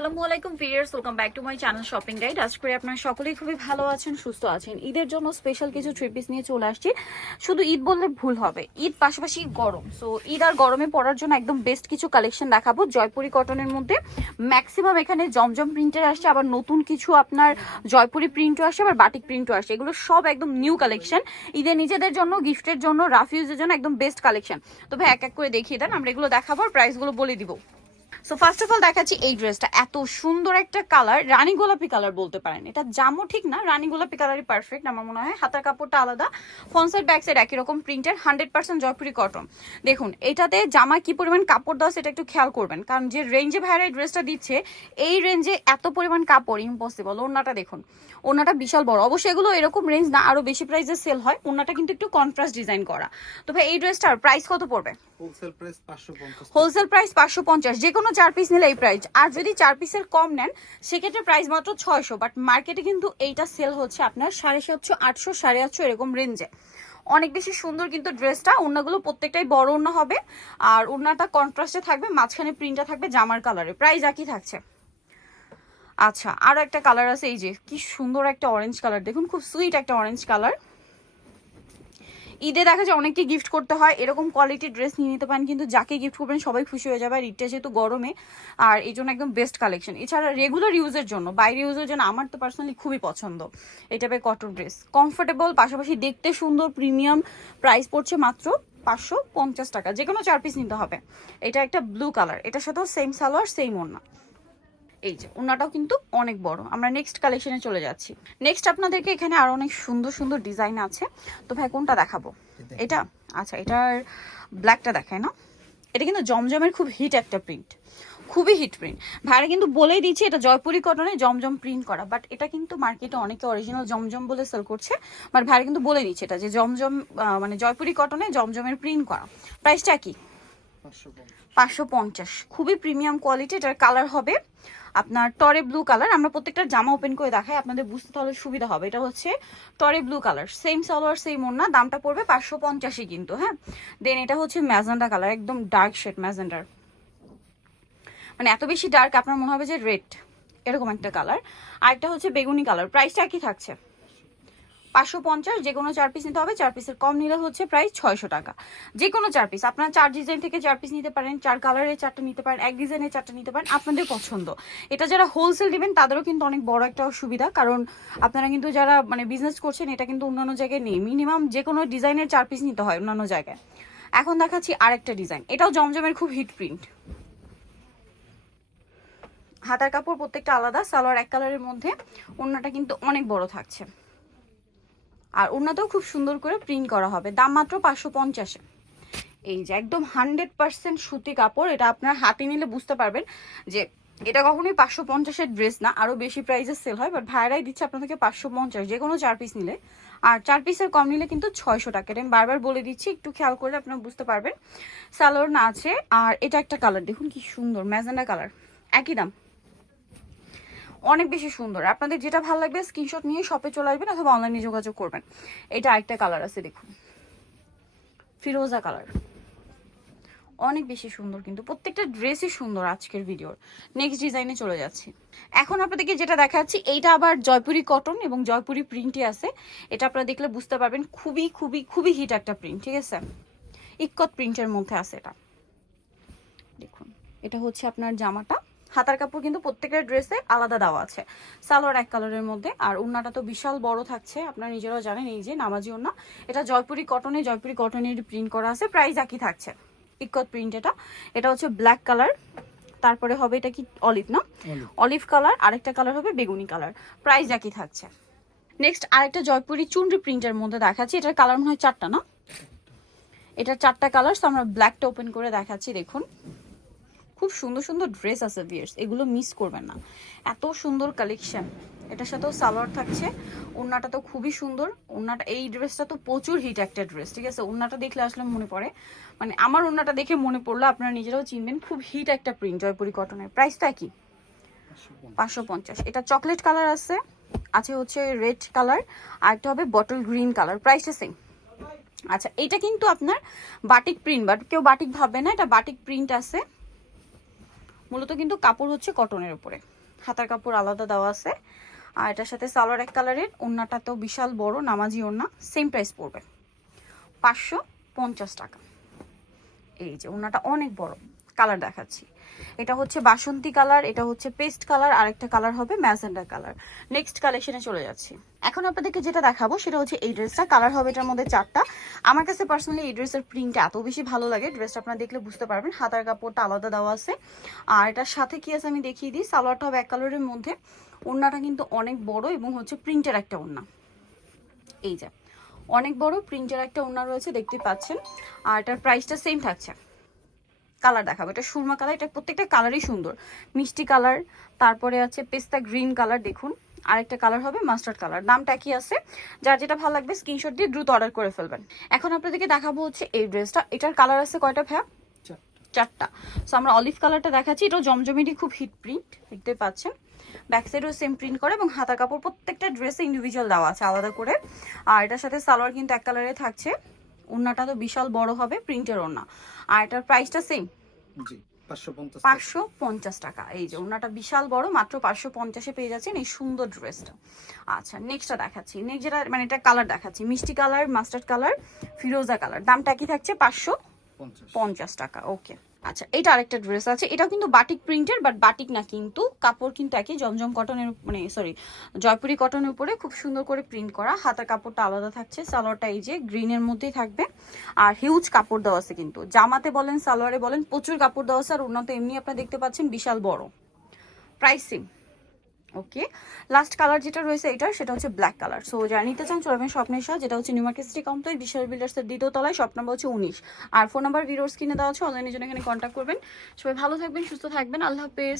আসসালামু আলাইকুম viewers, welcome back to my channel shopping guide. আজ করে আপনারা সকলেই খুবই ভালো আছেন, সুস্থ আছেন। ঈদের জন্য স্পেশাল কিছু থ্রি পিস নিয়ে চলে আসছি। শুধু ঈদ বললে ভুল হবে, ঈদ পাশাপাশি গরম। সো ঈদ আর গরমে পড়ার জন্য একদম বেস্ট কিছু কালেকশন দেখাবো, জয়পুরি কটনের মধ্যে। ম্যাক্সিমাম এখানে জমজম প্রিন্টের আসছে, আবার নতুন কিছু আপনার জয়পুরি প্রিন্টও আসছে, আবার বাটিক প্রিন্টও আসছে। এগুলো সব একদম নিউ কালেকশন ঈদের নিজেদের জন্য গিফটের জন্য রাফিউজের জন্য একদম বেস্ট কালেকশন তো ভাই, এক এক করে দেখিয়ে দেন, আমরা এগুলো দেখাবো আর প্রাইসগুলো বলে দিব। সো ফার্স্ট অফ অল দেখাচ্ছি এই ড্রেসটা এত সুন্দর একটা কালার রানী গোলাপি কালার বলতে পারেন। এটা জামও ঠিক না, রানী গোলাপি কালারই পারফেক্ট আমার মনে হয়। হাতার কাপড়টা আলাদা। ফ্রন্ট সাইড ব্যাক সাইড একই রকম প্রিন্টের হান্ড্রেড পার্সেন্ট জয়পুরি কটন দেখুন, এটাতে জামা কি পরিমাণ কাপড় দেওয়া সেটা একটু খেয়াল করবেন। কারণ যে রেঞ্জে ভাইরা এই ড্রেসটা দিচ্ছে, এই রেঞ্জে এত পরিমাণ কাপড় ইম্পসিবল ওনাটা দেখুন ওনাটা বিশাল বড়। অবশ্যই এগুলো এরকম রেঞ্জ না, আরও বেশি প্রাইসে সেল হয়। ওনাটা কিন্তু একটু কনফ্রাস্ট ডিজাইন করা। তো ভাই এই ড্রেসটার প্রাইস কত পড়বে? হোলসেল প্রাইস পাঁচশো পঞ্চাশ প্রাইস পাঁচশো পঞ্চাশ যে কোনো চার পিস নিলে এই প্রাইস আর যদি চার পিসের কম নেন, সেক্ষেত্রে প্রাইস মাত্র ছয়শো বাট মার্কেটে কিন্তু এইটা সেল হচ্ছে আপনার সাড়ে সাতশো, আটশো, সাড়ে আটশো এরকম রেঞ্জে অনেক বেশি সুন্দর কিন্তু ড্রেসটা, ওড়নাগুলো প্রত্যেকটাই বড় ওড়না হবে। আর ওড়নাটা কন্ট্রাস্টে থাকবে, মাঝখানে প্রিন্টটা থাকবে জামার কালারে প্রাইস একই থাকছে। আচ্ছা আরও একটা কালার আছে, এই যে, কি সুন্দর একটা অরেঞ্জ কালার দেখুন, খুব সুইট একটা অরেঞ্জ কালার ঈদে দেখা যায় অনেককে গিফট করতে হয়, এরকম কোয়ালিটির ড্রেস নিয়ে নিতে পারেন, কিন্তু যাকে গিফট করবেন সবাই খুশি হয়ে যাবে। আর ঈদটা যেহেতু গরমে, আর এই জন্য একদম বেস্ট কালেকশন এছাড়া রেগুলার ইউজের জন্য বাইরে ইউজের জন্য আমার তো পার্সোনালি খুবই পছন্দ এটা টাইপের কটন ড্রেস কমফোর্টেবল পাশাপাশি দেখতে সুন্দর প্রিমিয়াম প্রাইস পড়ছে মাত্র পাঁচশো পঞ্চাশ টাকা। যে কোনো চার পিস নিতে হবে। এটা একটা ব্লু কালার এটার সাথেও সেম সালোয়ার সেম ওড়না। এই যে ওনাটাও কিন্তু অনেক বড়। আমরা নেক্সট কালেকশনে চলে যাচ্ছি। নেক্সট আপনাদেরকে এখানে আরও অনেক সুন্দর সুন্দর ডিজাইন আছে। তো ভাই কোনটা দেখাবো? এটা? আচ্ছা এটার ব্ল্যাকটা দেখায় না। এটা কিন্তু জমজমের খুব হিট একটা প্রিন্ট খুবই হিট প্রিন্ট ভাইরা কিন্তু বলেই দিচ্ছে এটা জয়পুরি কটনে জমজম প্রিন্ট করা। বাট এটা কিন্তু মার্কেটে অনেকে অরিজিনাল জমজম বলে সেল করছে। বাট ভাইরা কিন্তু বলে দিচ্ছে এটা যে জমজম মানে জয়পুরি কটনে জমজমের প্রিন্ট করা। প্রাইসটা কি? পাঁচশো পঞ্চাশ। খুবই প্রিমিয়াম কোয়ালিটি এটার কালার হবে। আপনার টরে ব্লু কালার আমরা প্রত্যেকটা জামা ওপেন করে দেখাই, আপনাদের বুঝতে তাহলে সুবিধা হবে। এটা হচ্ছে টরে blue colour same salwar same ওড়না, দামটা পড়বে পাঁচশো পঞ্চাশই কিন্তু হ্যাঁ? দেন এটা হচ্ছে ম্যাজেন্ডা কালার একদম ডার্ক শেড ম্যাজেন্ডার। মানে এত বেশি ডার্ক আপনার মনে হবে যে রেড এরকম একটা কালার আর একটা হচ্ছে বেগুনি কালার প্রাইসটা একই থাকছে। পাঁচশো পঞ্চাশ যে কোনো চার পিস নিতে হবে। চার পিসের কম নিলে হচ্ছে প্রাইস ছয়শো টাকা। যে কোনো চার পিস আপনারা চার ডিজাইন থেকে চার পিস নিতে পারেন, চার কালারের চারটা নিতে পারেন, এক ডিজাইনের চারটা নিতে পারেন, আপনাদের পছন্দ। এটা যারা হোলসেল দিবেন, তাদেরও কিন্তু অনেক বড় একটা সুবিধা কারণ আপনারা কিন্তু যারা মানে বিজনেস করছেন, এটা কিন্তু অন্যান্য জায়গায় নেই। মিনিমাম যে কোনো ডিজাইনের চার পিস নিতে হয় অন্যান্য জায়গায়। এখন দেখাচ্ছি আরেকটা ডিজাইন এটাও জমজমের খুব হিট প্রিন্ট হাতার কাপড় প্রত্যেকটা আলাদা, সালোয়ার এক কালারের মধ্যে। ওড়নাটা কিন্তু অনেক বড় থাকছে। আর ওড়নাতেও খুব সুন্দর করে প্রিন্ট করা হবে। দাম মাত্র পাঁচশো পঞ্চাশে। এই যে একদম হান্ড্রেড পার্সেন্ট সুতি কাপড়, এটা আপনার হাতে নিলে বুঝতে পারবেন যে এটা কখনোই পাঁচশো পঞ্চাশের ড্রেস না আরও বেশি প্রাইসে সেল হয় বাট ভাইরাই দিচ্ছে আপনাদেরকে পাঁচশো পঞ্চাশ, যে কোনো চার পিস নিলে। আর চার পিসের কম নিলে কিন্তু ছয়শো টাকা। আমি বারবার বলে দিচ্ছি, একটু খেয়াল করলে আপনারা বুঝতে পারবেন। সালোয়ার না আছে, আর এটা একটা কালার দেখুন কি সুন্দর, ম্যাজেন্ডা কালার একই দাম। অনেক বেশি সুন্দর। আপনাদের যেটা ভালো লাগবে স্ক্রিনশট নিয়ে শপে চলে আসবেন অথবা অনলাইনে যোগাযোগ করবেন। এটা আরেকটা কালার আছে, দেখুন। ফিরোজা কালার অনেক বেশি সুন্দর কিন্তু, প্রত্যেকটা ড্রেসই সুন্দর আজকের ভিডিওর নেক্সট ডিজাইনে চলে যাচ্ছি। এখন আপনাদেরকে যেটা দেখাচ্ছি, এইটা আবার জয়পুরি কটন এবং জয়পুরি প্রিন্টই আছে। এটা আপনারা দেখলে বুঝতে পারবেন, খুবই খুবই খুবই হিট একটা প্রিন্ট ঠিক আছে? ইক্কত প্রিন্টের মধ্যে আছে এটা। দেখুন, এটা হচ্ছে আপনার জামাটা। হাতার কাপড় কিন্তু প্রত্যেকের ড্রেসে আলাদা দেওয়া আছে। সালোয়ার এক কালারের মধ্যে আর ওড়নাটা তো বিশাল বড় থাকছে। আপনারা নিজেরাও জানেন এই যে নামাজি ওড়না এটা জয়পুরি কটনে জয়পুরি কটনের প্রিন্ট করা আছে প্রাইস একই থাকছে। ইকত প্রিন্ট এটা। এটা হচ্ছে ব্ল্যাক কালার তারপরে হবে এটা কি? অলিভ না? অলিভ কালার আরেকটা কালার হবে বেগুনি কালার প্রাইস একই থাকছে। নেক্সট আরেকটা জয়পুরি চুনরি প্রিন্টের মধ্যে দেখাচ্ছি। এটার কালার মনে হয় চারটা না? এটার চারটা কালার তো আমরা ব্ল্যাকটা ওপেন করে দেখাচ্ছি দেখুন। খুব সুন্দর সুন্দর ড্রেস আছে বিয়ার্স এগুলো মিস করবেন না। এত সুন্দর কালেকশন এটার সাথেও সালোয়ার থাকছে ওড়নাটা তো খুবই সুন্দর ওড়নাটা এই ড্রেসটা তো প্রচুর হিট একটা ড্রেস ঠিক আছে? ওড়নাটা দেখলে আসলে মনে পড়ে। মানে আমার ওড়নাটা দেখে মনে পড়ল আপনারা নিজেরাও চিনবেন খুব হিট একটা প্রিন্ট জয়পুরি কটনের প্রাইসটা কি? পাঁচশো পঞ্চাশ। এটা চকলেট কালার আছে আছে হচ্ছে রেড কালার আর একটা হবে বটল গ্রিন কালার প্রাইসটা সেম আচ্ছা এটা কিন্তু আপনার বাটিক প্রিন্ট বাট কেউ বাটিক ভাববে না এটা বাটিক প্রিন্ট আছে। মূলত কিন্তু কাপড় হচ্ছে কটনের উপরে। হাতার কাপড় আলাদা দেওয়া আছে। আর এটার সাথে সালোয়ার এক কালারের ওড়নাটা তো বিশাল বড়, নামাজি ওড়না সেম প্রাইস পড়বে। পাঁচশো পঞ্চাশ টাকা। এই যে ওড়নাটা অনেক বড় কালার দেখাচ্ছি। এটা হচ্ছে বাসন্তী কালার, এটা হচ্ছে পেস্ট কালার আর একটা কালার হবে ম্যাজেন্ডা কালার। নেক্সট কালেকশনে চলে যাচ্ছি। এখন আপনাদেরকে যেটা দেখাবো সেটা হচ্ছে এই ড্রেসটা। কালার হবে এটার মধ্যে চারটা। আমার কাছে পার্সোনালি এই ড্রেসের প্রিন্টটা এত বেশি ভালো লাগে। ড্রেসটা আপনারা দেখলে বুঝতে পারবেন। হাতার কাপড়টা আলাদা দেওয়া আছে। আর এটার সাথে কি আছে আমি দেখিয়ে দিই। সালোয়ারটা হবে এক কালারের মধ্যে। ওড়নাটা কিন্তু অনেক বড় এবং হচ্ছে প্রিন্টের একটা ওড়না। এই যে, অনেক বড় প্রিন্টের একটা ওড়না রয়েছে, দেখতে পাচ্ছেন। আর এটার প্রাইসটা সেম থাকছে। কালার দেখাবো। এটা সুরমা কালার এটা প্রত্যেকটা কালারই সুন্দর। মিষ্টি কালার তারপরে আছে পেস্তা গ্রিন কালার দেখুন। আরেকটা কালার হবে মাস্টার্ড কালার। দামটা কি আছে। যার যেটা ভালো লাগবে স্ক্রিনশট দিয়ে দ্রুত অর্ডার করে ফেলবেন। এখন আপনাদেরকে দেখাবো হচ্ছে এই ড্রেসটা। এটার কালার আছে কয়টা ভ্যা চারটা। চারটা। সো আমরা অলিভ কালারটা দেখাচ্ছি। এটাও জমজমিটি খুব হিট প্রিন্ট দেখতে পাচ্ছেন। ব্যাক সাইডেও সেম প্রিন্ট করে এবং হাতা কাপড় প্রত্যেকটা ড্রেসে ইন্ডিভিজুয়াল দেওয়া আছে আলাদা করে। আর এটার সাথে সালোয়ার কিন্তু এক কালারে থাকছে। ওড়নাটা তো বিশাল বড় হবে প্রিন্টের ওড়না। আর এটার প্রাইসটা সেম জি পাঁচশো পঞ্চাশ টাকা। এই যে ওড়নাটা বিশাল বড় মাত্র পাঁচশো পঞ্চাশে পেয়ে যাচ্ছেন এই সুন্দর ড্রেসটা আচ্ছা নেক্সটটা দেখাচ্ছি। নেক্সট যেটা মানে এটা কালার দেখাচ্ছি। মিষ্টি কালার মাস্টার্ড কালার ফিরোজা কালার দামটা কি থাকছে? পাঁচশো পঞ্চাশ। টাকা ওকে আচ্ছা এটা আরেকটা ড্রেস আছে। এটাও কিন্তু বাটিক প্রিন্টের বাট বাটিক না কিন্তু। কাপড় কিন্তু একই জমজম কটনের মানে সরি জয়পুরি কটনের উপরে খুব সুন্দর করে প্রিন্ট করা। হাতার কাপড়টা আলাদা থাকছে। সালোয়ারটা এই যে গ্রিনের মধ্যেই থাকবে। আর হিউজ কাপড় দেওয়া আছে কিন্তু। জামাতে বলেন, সালোয়ারে বলেন, প্রচুর কাপড় দেওয়া আছে। আর উন্নত এমনি আপনারা দেখতে পাচ্ছেন বিশাল বড়। প্রাইসিং ওকে লাস্ট কালার যেটা রয়েছে এটা, সেটা হচ্ছে ব্ল্যাক কালার সো যারা নিতে চান চলবেন স্বপ্নের শাহ যেটা হচ্ছে নিউ মার্কেট সিটি কমপ্লেক্স বিশাল বিল্ডার্সের দ্বিতীয় তলায় শপ নাম্বার হচ্ছে উনিশ। আর ফোন নাম্বার ভিডিওর স্ক্রিনে দেওয়া আছে অনলাইনের জন্য এখানে কন্ট্যাক্ট করবেন। সবাই ভালো থাকবেন, সুস্থ থাকবেন। আল্লাহ হাফেজ।